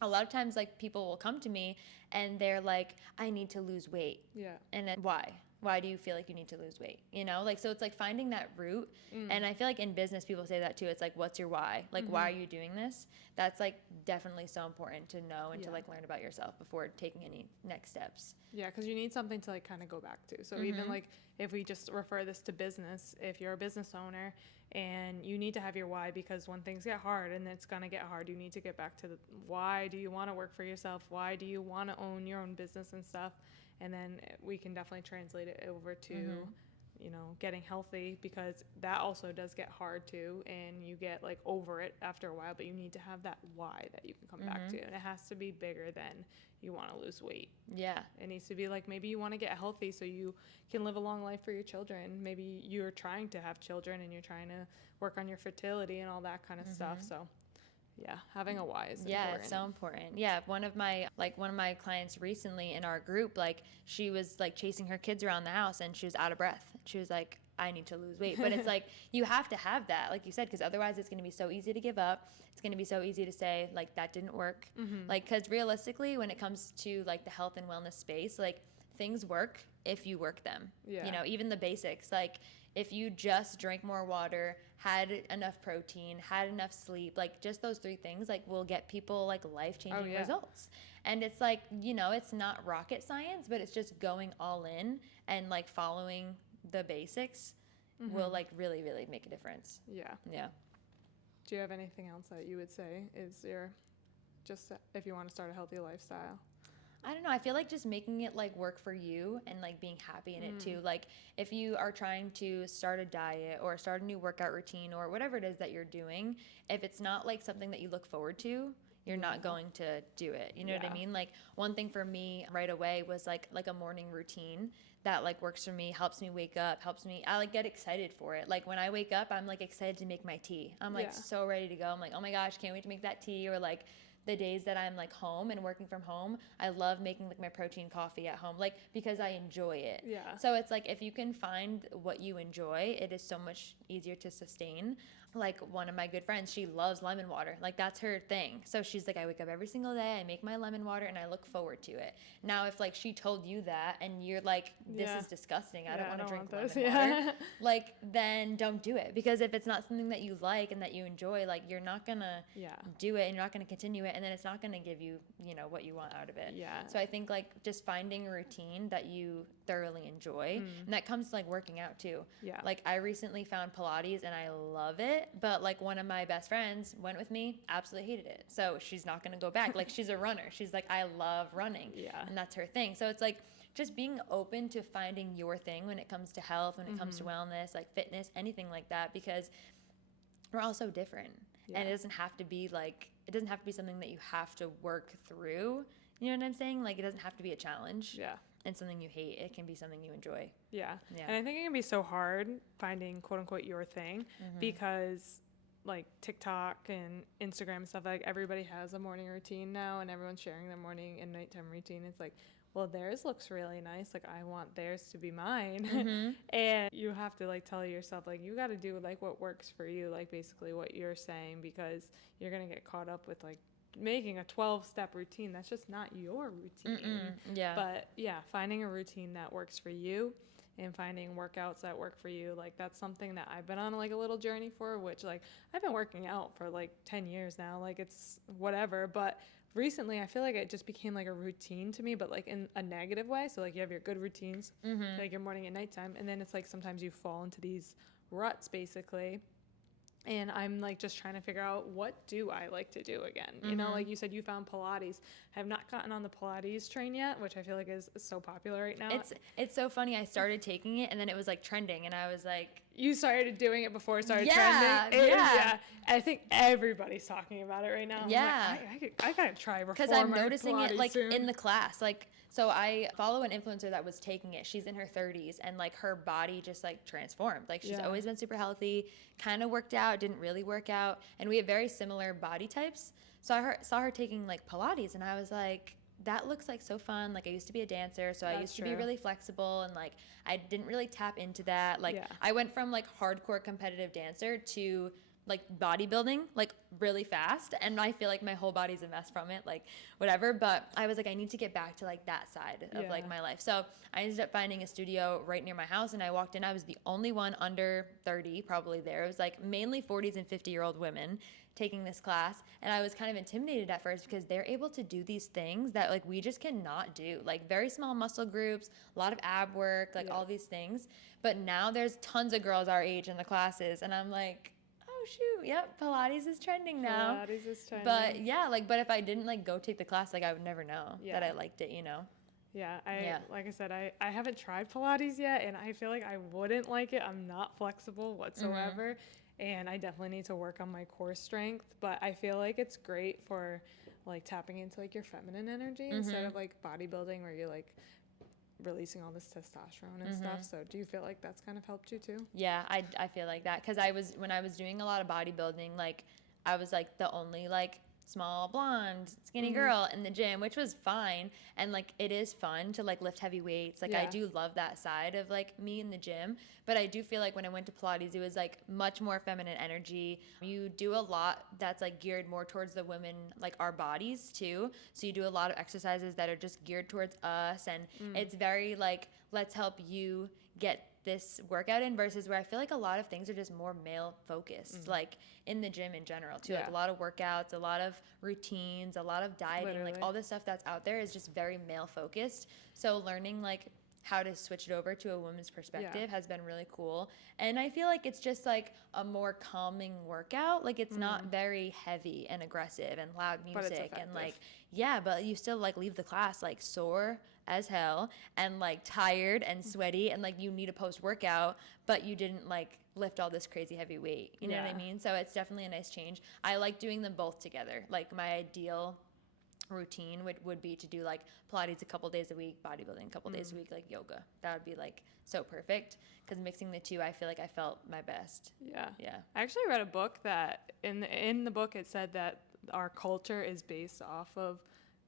a lot of times like people will come to me and they're like, I need to lose weight. And then why? Why do you feel like you need to lose weight? You know, like, so it's like finding that root. And I feel like in business, people say that too. It's like, what's your why? Like, why are you doing this? That's like definitely so important to know and to like learn about yourself before taking any next steps. Yeah, because you need something to like kind of go back to. So even like if we just refer this to business, if you're a business owner and you need to have your why, because when things get hard, and it's going to get hard, you need to get back to the why do you want to work for yourself? Why do you want to own your own business and stuff? And then we can definitely translate it over to, you know, getting healthy, because that also does get hard too. And you get like over it after a while, but you need to have that why that you can come back to. And it has to be bigger than you want to lose weight. Yeah. It needs to be like, maybe you want to get healthy so you can live a long life for your children. Maybe you're trying to have children and you're trying to work on your fertility and all that kind of stuff. So yeah, having a why is important. Yeah, it's so important. Yeah, one of my clients recently in our group, like she was like chasing her kids around the house and she was out of breath. She was like, I need to lose weight. But it's like, you have to have that, like you said, because otherwise it's going to be so easy to give up. It's going to be so easy to say like, that didn't work. Like, because realistically, when it comes to like the health and wellness space, like things work if you work them. You know, even the basics, like if you just drank more water, had enough protein, had enough sleep, like just those three things like will get people like life-changing results. And it's like, you know, it's not rocket science, but it's just going all in and like following the basics will like really, really make a difference. Yeah. Do you have anything else that you would say is your, just if you want to start a healthy lifestyle? I don't know. I feel like just making it like work for you and like being happy in it too. Like if you are trying to start a diet or start a new workout routine or whatever it is that you're doing, if it's not like something that you look forward to, you're not going to do it. You know what I mean? Like one thing for me right away was like a morning routine that like works for me, helps me wake up, I like get excited for it. Like when I wake up, I'm like excited to make my tea. I'm like so ready to go. I'm like, oh my gosh, can't wait to make that tea. Or like the days that I'm like home and working from home, I love making like my protein coffee at home, like because I enjoy it. So it's like if you can find what you enjoy, it is so much easier to sustain. like one of my good friends, she loves lemon water. Like that's her thing. So she's like, I wake up every single day, I make my lemon water and I look forward to it. Now, if like she told you that and you're like, this is disgusting, I don't want to drink lemon water, like then don't do it. Because if it's not something that you like and that you enjoy, like you're not gonna do it and you're not gonna continue it, and then it's not gonna give you, you know, what you want out of it. So I think like just finding a routine that you thoroughly enjoy, and that comes to like working out too. Like I recently found Pilates and I love it. But like one of my best friends went with me, absolutely hated it. So she's not going to go back. Like she's a runner. She's like, I love running. And that's her thing. So it's like just being open to finding your thing when it comes to health, when it comes to wellness, like fitness, anything like that, because we're all so different. And it doesn't have to be something that you have to work through. You know what I'm saying? Like it doesn't have to be a challenge. And something you hate. It can be something you enjoy. And I think it can be so hard finding quote unquote your thing, because like TikTok and Instagram and stuff, like everybody has a morning routine now and everyone's sharing their morning and nighttime routine. It's like, well, theirs looks really nice, like I want theirs to be mine. And you have to like tell yourself like you got to do like what works for you, like basically what you're saying, because you're gonna get caught up with like making a 12-step routine. That's just not your routine. But finding a routine that works for you and finding workouts that work for you, like that's something that I've been on like a little journey for, which like I've been working out for like 10 years now, like it's whatever, but recently I feel like it just became like a routine to me, but like in a negative way. So like you have your good routines, like your morning and nighttime, and then it's like sometimes you fall into these ruts basically. And I'm like just trying to figure out, what do I like to do again? You know, like you said, you found Pilates. I have not gotten on the Pilates train yet, which I feel like is so popular right now. It's so funny. I started taking it and then it was like trending and I was like, you started doing it before it started trending? I think everybody's talking about it right now. Like, I gotta try before. Because I'm noticing Pilates it like soon. in the class, like. So I follow an influencer that was taking it. She's in her 30s and like her body just like transformed. Like she's always been super healthy, kind of worked out, didn't really work out. And we have very similar body types. So I saw her taking like Pilates and I was like, that looks like so fun. Like I used to be a dancer, so I used to be really flexible and like I didn't really tap into that. Like I went from like hardcore competitive dancer to like bodybuilding like really fast, and I feel like my whole body's a mess from it, like whatever, but I was like, I need to get back to like that side of like my life. So I ended up finding a studio right near my house and I walked in. I was the only one under 30 probably there. It was like mainly 40s and 50-year-old women taking this class, and I was kind of intimidated at first because they're able to do these things that like we just cannot do, like very small muscle groups, a lot of ab work, like all these things. But now there's tons of girls our age in the classes and I'm like, oh shoot, yep, Pilates is trending now. Pilates is trending. But yeah, like, but if I didn't like go take the class, like I would never know that I liked it, you know? Like I said, I haven't tried Pilates yet, and I feel like I wouldn't like it. I'm not flexible whatsoever, and I definitely need to work on my core strength, but I feel like it's great for like tapping into like your feminine energy instead of like bodybuilding where you're like releasing all this testosterone and stuff. So do you feel like that's kind of helped you too? Yeah, I feel like that because when I was doing a lot of bodybuilding, like I was like the only like small blonde skinny girl in the gym, which was fine, and like it is fun to like lift heavy weights. Like I do love that side of like me in the gym, but I do feel like when I went to Pilates, it was like much more feminine energy. You do a lot that's like geared more towards the women, like our bodies too. So you do a lot of exercises that are just geared towards us, and it's very like, let's help you get this workout in, versus where I feel like a lot of things are just more male focused, like in the gym in general too. Like a lot of workouts, a lot of routines, a lot of dieting, like all this stuff that's out there is just very male focused. So learning like how to switch it over to a woman's perspective has been really cool. And I feel like it's just like a more calming workout. Like it's not very heavy and aggressive and loud music and like, but you still like leave the class like sore as hell and like tired and sweaty and like you need a post-workout, but you didn't like lift all this crazy heavy weight. You know what I mean? So it's definitely a nice change. I like doing them both together. Like my ideal routine would be to do like Pilates a couple days a week, bodybuilding a couple days a week, like yoga. That would be like so perfect, because mixing the two, I feel like I felt my best. I actually read a book that in the book it said that our culture is based off of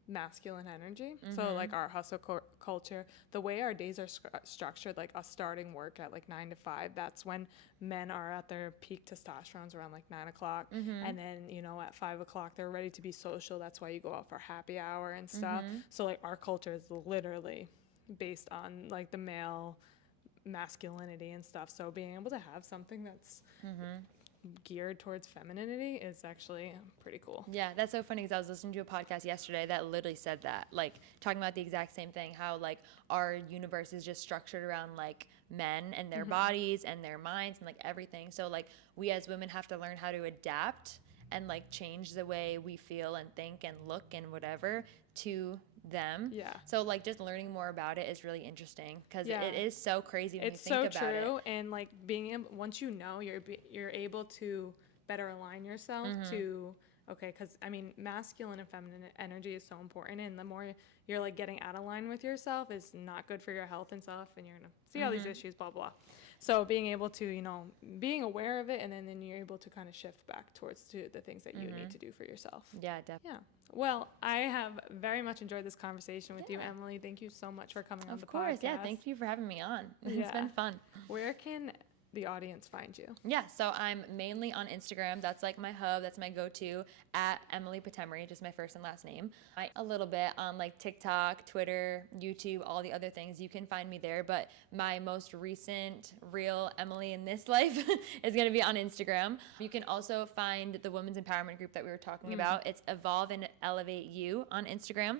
masculine energy. So like our hustle culture, the way our days are structured, like us starting work at like 9 to 5, that's when men are at their peak testosterones around like 9 o'clock. And then, you know, at 5 o'clock, they're ready to be social. That's why you go out for happy hour and stuff. So like our culture is literally based on like the male masculinity and stuff. So being able to have something that's geared towards femininity is actually pretty cool. Yeah, that's so funny because I was listening to a podcast yesterday that literally said that, like talking about the exact same thing, how like our universe is just structured around like men and their bodies and their minds and like everything. So like we as women have to learn how to adapt and like change the way we feel and think and look and whatever to them. Yeah. So like just learning more about it is really interesting because it is so crazy when it's you think so about true. it. And like being able, once you know, you're able to better align yourself to, okay, because I mean masculine and feminine energy is so important, and the more you're like getting out of line with yourself is not good for your health and stuff, and you're gonna see all these issues, blah blah. So being able to, you know, being aware of it, and then you're able to kind of shift back towards to the things that you need to do for yourself. Yeah, definitely. Yeah. Well, I have very much enjoyed this conversation with you, Emily. Thank you so much for coming on the podcast. Of course, yeah. Thank you for having me on. It's been fun. Where can the audience find you? Yeah, so I'm mainly on Instagram. That's like my hub. That's my go-to, at Emily Potemeri, just my first and last name. A little bit on like TikTok, Twitter, YouTube, all the other things. You can find me there. But my most recent real Emily in this life is going to be on Instagram. You can also find the women's empowerment group that we were talking about. It's Evolve and Elevate You on Instagram.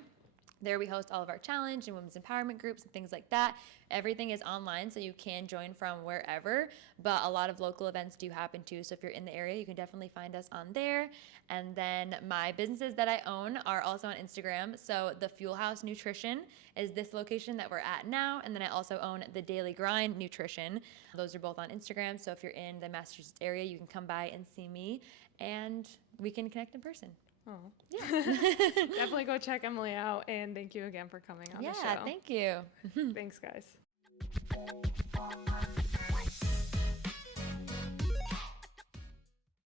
There we host all of our challenge and women's empowerment groups and things like that. Everything is online, so you can join from wherever, but a lot of local events do happen too. So if you're in the area, you can definitely find us on there. And then my businesses that I own are also on Instagram. So the Fuel House Nutrition is this location that we're at now. And then I also own the Daily Grind Nutrition. Those are both on Instagram. So if you're in the Massachusetts area, you can come by and see me and we can connect in person. Oh, yeah. Definitely go check Emily out, and thank you again for coming on the show. Yeah, thank you. Thanks, guys.